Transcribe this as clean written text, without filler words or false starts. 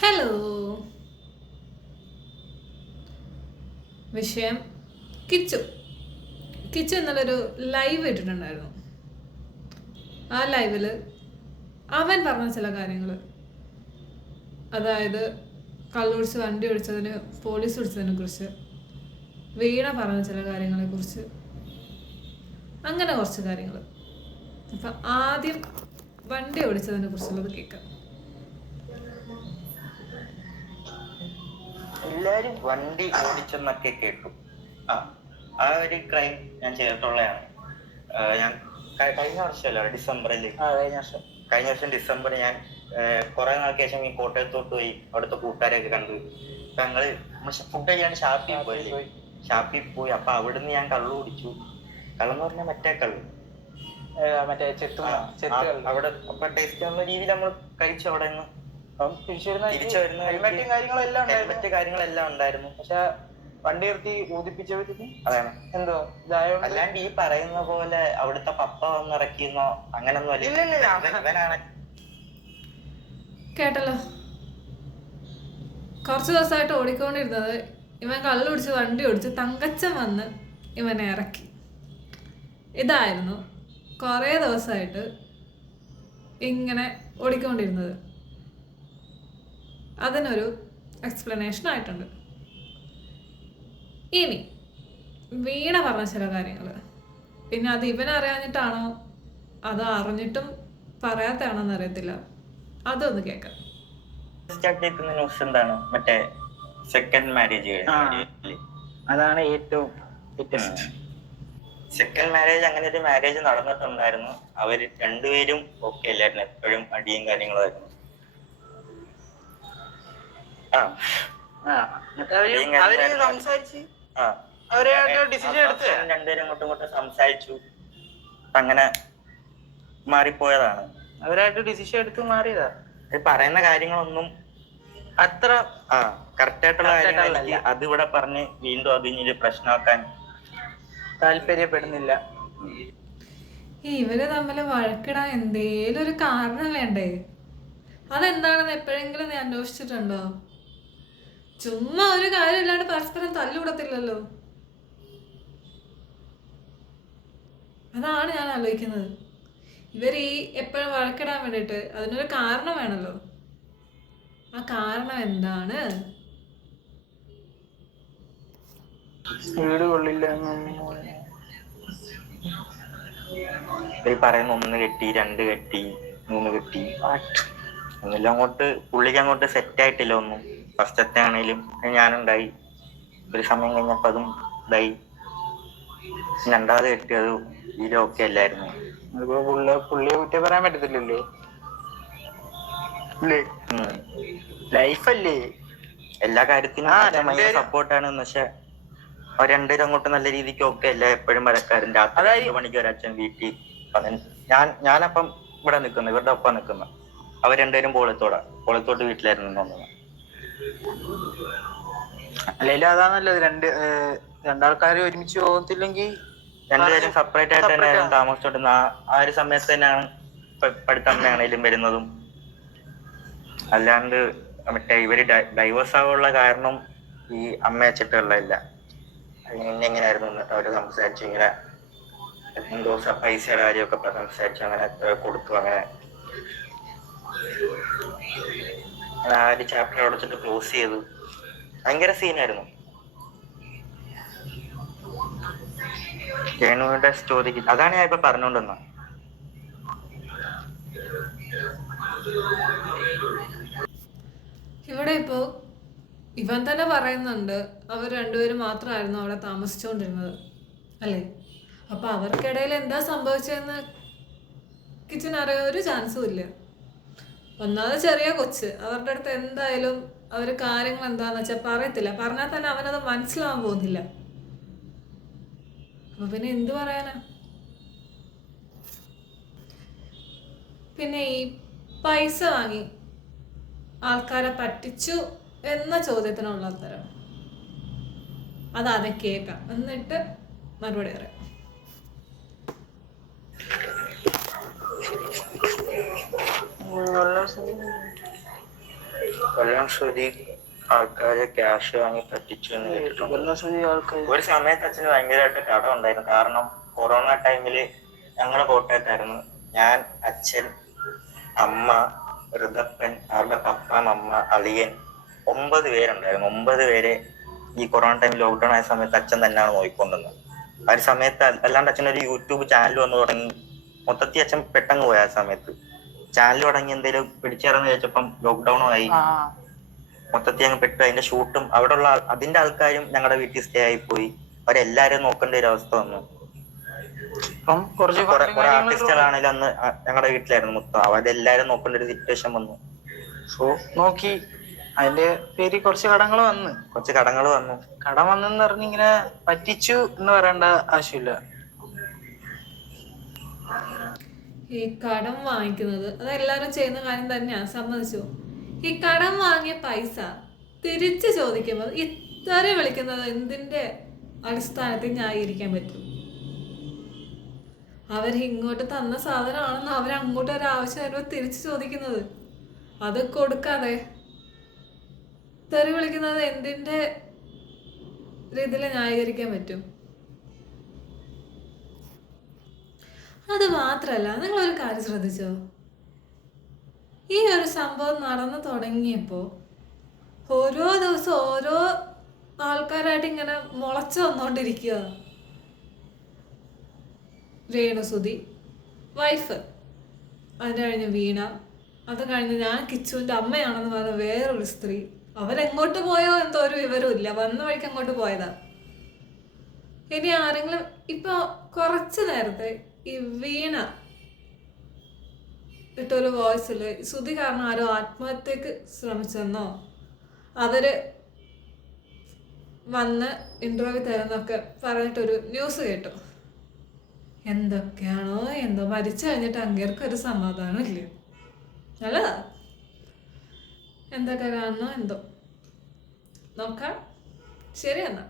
Hello. വിഷയം Kichu. Kichu ഇന്നലൊരു live ഇട്ടിട്ടുണ്ടായിരുന്നു. ആ ലൈവില് അവൻ പറഞ്ഞ ചില കാര്യങ്ങൾ, അതായത് കള്ളുടിച്ച് വണ്ടി ഓടിച്ചതിന് പോലീസ് പിടിച്ചതിനെ കുറിച്ച്, വീണ പറഞ്ഞ ചില കാര്യങ്ങളെ കുറിച്ച്, അങ്ങനെ കുറച്ച് കാര്യങ്ങൾ. അപ്പം ആദ്യം വണ്ടി ഓടിച്ചതിനെ കുറിച്ചുള്ളത് കേൾക്കാം. എല്ലാരും വണ്ടി ഓടിച്ചെന്നൊക്കെ കേട്ടു. ആ ഒരു ക്രൈം ഞാൻ ചെയ്തിട്ടുള്ളതാണ്. ഞാൻ കഴിഞ്ഞ വർഷമല്ല, ഡിസംബറിൽ, കഴിഞ്ഞ വർഷം ഡിസംബർ ഞാൻ കുറെ നാൾക്ക് ശേഷം ഈ കോട്ടയത്തോട്ട് പോയി. അവിടുത്തെ കൂട്ടുകാരെയൊക്കെ കണ്ടു. അപ്പൊ ഞങ്ങള് ഫുഡ് കഴിയാൻ ഷാപ്പിൽ പോയി. അപ്പൊ അവിടുന്ന് ഞാൻ കള്ളു കുടിച്ചു. കള്ളെന്ന് പറഞ്ഞാൽ മറ്റേ കള്ളു, അവിടെ അപ്പൊ ടേസ്റ്റ് ആവുന്ന രീതിയിൽ നമ്മൾ കഴിച്ചു. അവിടെ നിന്ന് തിരിച്ചു വരുന്ന ഹെൽമെറ്റ് കാര്യങ്ങളെല്ലാം ഉണ്ടായിരുന്നു. പക്ഷെ വണ്ടി നിർത്തി ഊതിപ്പിച്ചവര് അതാണ് എന്തോ അല്ലാണ്ട് ഈ പറയുന്ന പോലെ അവിടുത്തെ പപ്പ വന്നിറക്കിയെന്നോ അങ്ങനൊന്നും അല്ല. കേട്ടല്ലോ, കുറച്ച് ദിവസമായിട്ട് ഓടിക്കൊണ്ടിരുന്നത് ഇവൻ കള്ളു കുടിച്ച് വണ്ടി ഓടിച്ച് തങ്കച്ചൻ വന്ന് ഇവനെ ഇറക്കി. ഇതായിരുന്നു കുറേ ദിവസമായിട്ട് ഇങ്ങനെ ഓടിക്കൊണ്ടിരുന്നത്. അതിനൊരു എക്സ്പ്ലനേഷൻ ആയിട്ടുണ്ട്. ഇനി വീണ പറഞ്ഞ ചില കാര്യങ്ങൾ, പിന്നെ അത് ഇവനറിയാഞ്ഞിട്ടാണോ അത് അറിഞ്ഞിട്ടും പറയാത്തതാണോ എന്നറിയത്തില്ല. അതൊന്ന് കേൾക്കാം. ന്യൂസ് എന്താണ്, മറ്റേ സെക്കൻഡ് മാരേജ്. അതാണ് ഏറ്റവും സെക്കൻഡ് മാരേജ്. അങ്ങനെ ഒരു മാരേജ് നടന്നിട്ടുണ്ടായിരുന്നു. അവര് രണ്ടുപേരും ഓക്കെ അല്ലായിരുന്നു, എപ്പോഴും അടിയും കാര്യങ്ങളായിരുന്നു. രണ്ടുപേരും അങ്ങോട്ടും ഇങ്ങോട്ടും സംസാരിച്ചു. അങ്ങനെ മാറിപ്പോയതാണ്. അവരായിട്ട് ഡിസിഷൻ എടുത്ത് മാറിയതാ. പറയുന്ന കാര്യങ്ങളൊന്നും അത്ര കറക്റ്റ് ആയിട്ടുള്ള കാര്യങ്ങളല്ല. അത് ഇവിടെ പറഞ്ഞ് വീണ്ടും അതിന് പ്രശ്നമാക്കാൻ താല്പര്യപ്പെടുന്നില്ല. ഇവര് തമ്മിൽ വഴക്കിടാൻ എന്തേലും ഒരു കാരണം വേണ്ടേ? അതെന്താണെന്ന് എപ്പോഴെങ്കിലും നീ അന്വേഷിച്ചിട്ടുണ്ടോ? ചുമ്മാ ഒരു കാര്യമില്ലാണ്ട് പരസ്പരം തല്ലുകൂടത്തില്ലല്ലോ. അതാണ് ഞാൻ ആലോചിക്കുന്നത്. ഇവർ ഈ എപ്പോഴും വഴക്കിടാൻ വേണ്ടിയിട്ട് അതിനൊരു കാരണം വേണമല്ലോ. ആ കാരണം എന്താണ്? വീട് കൊള്ളില്ല പറയുന്ന 1 കെട്ടി 2 കെട്ടി 3 കെട്ടി ഒന്നെല്ലാം അങ്ങോട്ട് പുള്ളിക്ക് അങ്ങോട്ട് സെറ്റ് ആയിട്ടില്ല ഒന്നും. ഫസ്റ്റത്തെ ആണേലും ഞാനുണ്ടായി, ഒരു സമയം കഴിഞ്ഞപ്പോ അതും ഇതായി. രണ്ടാമത് കെട്ടിയത് ഇതിലും ഒക്കെ അല്ലായിരുന്നു. പുള്ളിയെ കുറ്റം പറയാൻ പറ്റത്തില്ലല്ലോ. ലൈഫല്ലേ, എല്ലാ കാര്യത്തിനും സപ്പോർട്ടാണ്. പക്ഷെ അവർ രണ്ടുപേരും അങ്ങോട്ട് നല്ല രീതിക്ക് ഒക്കെ അല്ല. എപ്പോഴും വരക്കാരൻ. രാത്രി 2 മണിക്ക് ഒരച്ഛൻ വീട്ടിൽ. ഞാനപ്പം ഇവിടെ നിൽക്കുന്നു, ഇവരുടെ ഒപ്പം നിൽക്കുന്നു. അവർ രണ്ടുപേരും പോളത്തോട്ട് വീട്ടിലായിരുന്നു തോന്നുന്നത്. അല്ലെങ്കിലും അതാ നല്ലത്. രണ്ടാൾക്കാർ ഒരുമിച്ച് പോകത്തില്ലെങ്കിൽ രണ്ടുപേരും സെപ്പറേറ്റ് ആയിട്ട് തന്നെയായിരുന്നു താമസിച്ചോണ്ടിരുന്ന. ആ ഒരു സമയത്ത് തന്നെയാണ് പഠിത്തമ്മയാണേലും വരുന്നതും. അല്ലാണ്ട് മറ്റേ ഇവര് ഡൈവേഴ്സ് ആവാനുള്ള കാരണം ഈ അമ്മ വെച്ചിട്ടുള്ളതല്ല. എങ്ങനെയായിരുന്നു എന്നിട്ട് അവര് സംസാരിച്ചു. ഇങ്ങനെ എന്തോ പൈസയുടെ കാര്യമൊക്കെ സംസാരിച്ചു. അങ്ങനെ കൊടുത്തു. അങ്ങനെ ആ ഒരു ചാപ്റ്റർ അടച്ചിട്ട് ക്ലോസ് ചെയ്തു. ഭയങ്കര സീനായിരുന്നു. രേണുവിന്റെ സ്റ്റോറിക്ക് അതാണ് ഞാൻ ഇപ്പൊ പറഞ്ഞുകൊണ്ടിരുന്നത്. ഇവിടെ ഇപ്പോൾ ഇവൻ തന്നെ പറയുന്നുണ്ട് അവർ രണ്ടുപേരും മാത്രമായിരുന്നു അവിടെ താമസിച്ചുകൊണ്ടിരുന്നത് അല്ലേ? അപ്പോൾ അവർക്കിടയിൽ എന്താ സംഭവിച്ചതെന്ന് കിച്ചന് അറിയാൻ ഒരു ചാൻസും ഇല്ല. ഒന്നാമത് ചെറിയ കൊച്ച്, അവരുടെ അടുത്ത് എന്തായാലും അവർ കാര്യങ്ങൾ എന്താണെന്ന് വെച്ചാൽ പറയത്തില്ല. പറഞ്ഞാൽ തന്നെ അവനത് മനസ്സിലാവാൻ പോകുന്നില്ല. അപ്പോൾ പിന്നെ എന്തു പറയാനാ? പിന്നെ ഈ പൈസ വാങ്ങി ആൾക്കാരെ പറ്റിച്ചു എന്ന ചോദ്യത്തിനുള്ള ഉത്തരം അതാദ്യം കേൾക്കാം, എന്നിട്ട് മറുപടി പറയാം. കൊല്ലം ശ്രുതി ആൾക്കാരെ ക്യാഷ് വാങ്ങി പറ്റിച്ചു എന്ന് കേട്ടിട്ടുണ്ട്. കൊല്ലം ശ്രുതി ആൾക്കാർ ഒരു സമയത്ത് അച്ഛന് ഭയങ്കരമായിട്ട് കടം ഉണ്ടായിരുന്നു. കാരണം കൊറോണ ടൈമില് ഞങ്ങള് കോട്ടയത്തായിരുന്നു. ഞാൻ, അച്ഛൻ, അമ്മ, ഋതപ്പൻ, അവരുടെ പപ്പ, അമ്മ, അളിയൻ, 9 പേരുണ്ടായിരുന്നു. 9 പേരെ ഈ കൊറോണ ടൈം ലോക്ക്ഡൌൺ ആയ സമയത്ത് അച്ഛൻ തന്നെയാണ് നോക്കിക്കൊണ്ടുവന്നത്. ആ ഒരു സമയത്ത് അല്ലാണ്ട് അച്ഛനൊരു യൂട്യൂബ് ചാനൽ വന്നു തുടങ്ങി. മൊത്തത്തിൽ അച്ഛൻ പെട്ടെന്ന് പോയ ആ സമയത്ത് ചാനൽ തുടങ്ങി എന്തെങ്കിലും പിടിച്ചേർന്ന് ചോദിച്ചപ്പം ലോക്ക്ഡൌണും ആയി. മൊത്തത്തിൽ അങ്ങ് പെട്ടു. അതിന്റെ ഷൂട്ടും അവിടെയുള്ള അതിന്റെ ആൾക്കാരും ഞങ്ങളുടെ വീട്ടിൽ സ്റ്റേ ആയി പോയി. അവരെല്ലാരും നോക്കേണ്ട ഒരു അവസ്ഥ വന്നു. കുറെ ആർട്ടിസ്റ്റുകളാണെങ്കിലും അന്ന് ഞങ്ങളുടെ വീട്ടിലായിരുന്നു മൊത്തം. അവരെല്ലാരും നോക്കേണ്ട ഒരു സിറ്റുവേഷൻ വന്നു. സോ നോക്കി അതിന്റെ പേര് കുറച്ച് കടങ്ങൾ വന്നു. കടം വന്നെന്ന് പറഞ്ഞ് ഇങ്ങനെ പറ്റിച്ചു എന്ന് പറയേണ്ട ആവശ്യമില്ല. ഈ കടം വാങ്ങിക്കുന്നത് അത് എല്ലാവരും ചെയ്യുന്ന കാര്യം തന്നെയാണ്, സമ്മതിച്ചു. ഈ കടം വാങ്ങിയ പൈസ തിരിച്ചു ചോദിക്കുമ്പോൾ ഇത്ര വിളിക്കുന്നത് എന്തിന്റെ അടിസ്ഥാനത്തിൽ ന്യായീകരിക്കാൻ പറ്റും? അവർ ഇങ്ങോട്ട് തന്ന സാധനമാണെന്ന് അവരങ്ങോട്ട് ഒരു ആവശ്യം വരുമ്പോൾ തിരിച്ചു ചോദിക്കുന്നത്. അത് കൊടുക്കാതെ തെറി വിളിക്കുന്നത് എന്തിന്റെ രീതിയിൽ ന്യായീകരിക്കാൻ പറ്റും? അത് മാത്രല്ല, നിങ്ങളൊരു കാര്യം ശ്രദ്ധിച്ചോ? ഈ ഒരു സംഭവം നടന്നു തുടങ്ങിയപ്പോൾ ഓരോ ദിവസം ഓരോ ആൾക്കാരായിട്ട് ഇങ്ങനെ മുളച്ചു വന്നോണ്ടിരിക്കുക. രേണുസുതി വൈഫ്, അത് കഴിഞ്ഞ് വീണ, അത് കഴിഞ്ഞ് ഞാൻ കിച്ചുവിൻ്റെ അമ്മയാണെന്ന് പറഞ്ഞ വേറൊരു സ്ത്രീ. അവരെങ്ങോട്ട് പോയോ എന്തോ ഒരു വിവരവും ഇല്ല, വന്ന വഴിക്ക് അങ്ങോട്ട് പോയതാ. ഇനി ആരെങ്കിലും ഇപ്പൊ കുറച്ച് നേരത്തെ ഈ വീണ ഇട്ടൊരു വോയിസില് സുധി കാരണം ആരോ ആത്മഹത്യക്ക് ശ്രമിച്ചെന്നോ അവര് വന്ന് ഇന്റർവ്യൂ തരുന്നൊക്കെ പറഞ്ഞിട്ടൊരു ന്യൂസ് കേട്ടു. എന്തൊക്കെയാണോ എന്തോ, മരിച്ചു കഴിഞ്ഞിട്ട് അങ്ങേർക്കൊരു സമാധാനം ഇല്ല. നല്ലതാ, എന്തൊക്കെ കാണണോ എന്തോ നോക്കാം. ശരി എന്നാ.